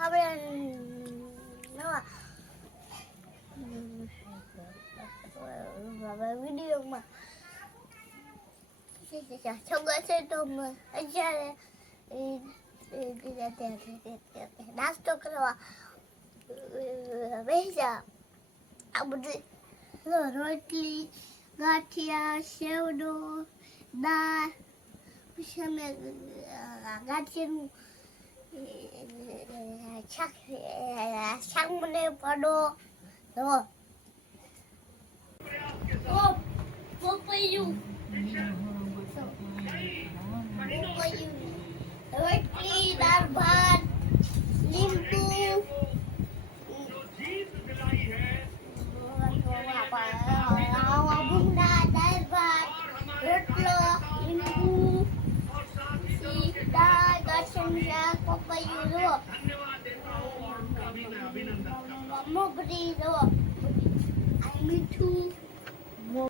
આપણે વિડીયોમાં છોકરા છે તો અત્યારે નાસ્તો કરવા બેસા આ બધું રોટલી ગાંઠિયા સેવડો દાળ પછી અમે ગાંઠિયાનું શાક મને પડો પપૈયું રોટલી દાળ ભાત લીંબુ ભૂંગળા દાળ ભાત રોટલો લીંબુ દાળ ગાંઠિયાનું શાક પપૈયું મોગરી મીઠું